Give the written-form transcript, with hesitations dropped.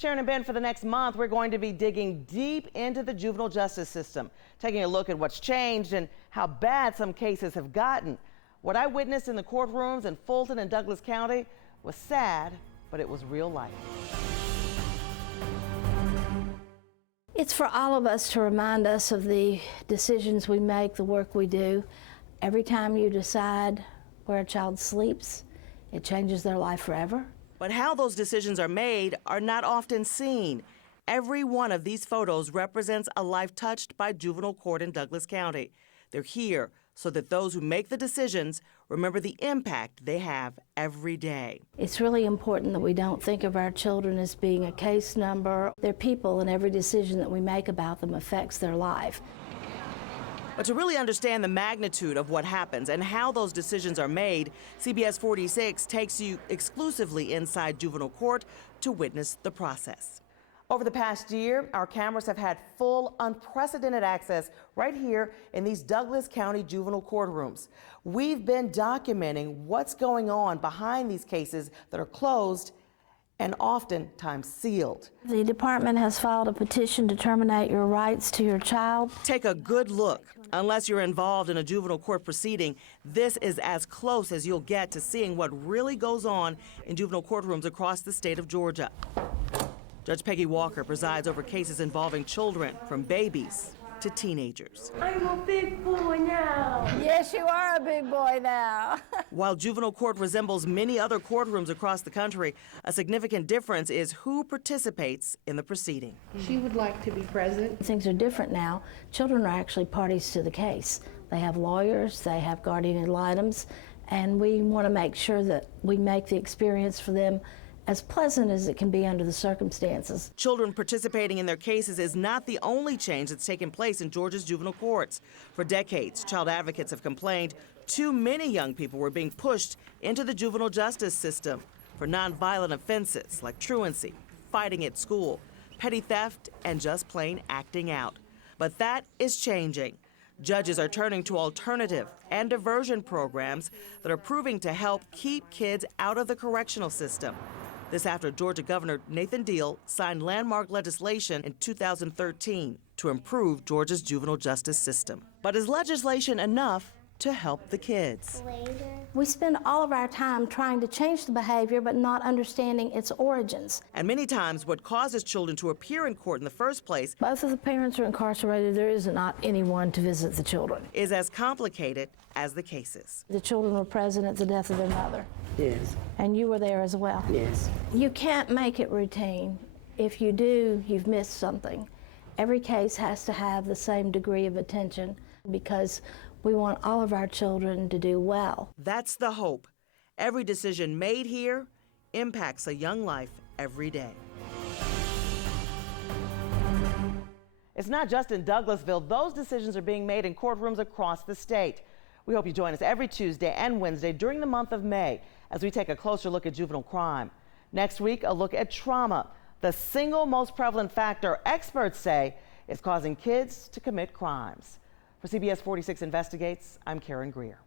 Sharon and Ben, for the next month, we're going to be digging deep into the juvenile justice system, taking a look at what's changed and how bad some cases have gotten. What I witnessed in the courtrooms in Fulton and Douglas County was sad, but it was real life. It's for all of us to remind us of the decisions we make, the work we do. Every time you decide where a child sleeps, it changes their life forever. But how those decisions are made are not often seen. Every one of these photos represents a life touched by juvenile court in Douglas County. They're here so that those who make the decisions remember the impact they have every day. It's really important that we don't think of our children as being a case number. They're people, and every decision that we make about them affects their life. But to really understand the magnitude of what happens and how those decisions are made, CBS 46 takes you exclusively inside juvenile court to witness the process. Over the past year, our cameras have had full, unprecedented access right here in these Douglas County juvenile courtrooms. We've been documenting what's going on behind these cases that are closed and oftentimes sealed. The department has filed a petition to terminate your rights to your child. Take a good look. Unless you're involved in a juvenile court proceeding, this is as close as you'll get to seeing what really goes on in juvenile courtrooms across the state of Georgia. Judge Peggy Walker presides over cases involving children, from babies to teenagers. I'm a big boy now. Yes, you are a big boy now. While juvenile court resembles many other courtrooms across the country, a significant difference is who participates in the proceeding. She would like to be present. Things are different now. Children are actually parties to the case. They have lawyers, they have guardian ad litems, and we want to make sure that we make the experience for them as pleasant as it can be under the circumstances. Children participating in their cases is not the only change that's taken place in Georgia's juvenile courts. For decades, child advocates have complained too many young people were being pushed into the juvenile justice system for nonviolent offenses like truancy, fighting at school, petty theft, and just plain acting out. But that is changing. Judges are turning to alternative and diversion programs that are proving to help keep kids out of the correctional system. This after Georgia Governor Nathan Deal signed landmark legislation in 2013 to improve Georgia's juvenile justice system. But is legislation enough to help the kids? We spend all of our time trying to change the behavior but not understanding its origins. And many times what causes children to appear in court in the first place, Both of the parents are incarcerated. There is not anyone to visit the children. is as complicated as the cases. The children were present at the death of their mother. Yes. And you were there as well. Yes. You can't make it routine. If you do, you've missed something. Every case has to have the same degree of attention because we want all of our children to do well. That's the hope. Every decision made here impacts a young life every day. It's not just in Douglasville. Those decisions are being made in courtrooms across the state. We hope you join us every Tuesday and Wednesday during the month of May as we take a closer look at juvenile crime. Next week, a look at trauma, the single most prevalent factor experts say is causing kids to commit crimes. For CBS 46 Investigates, I'm Karen Greer.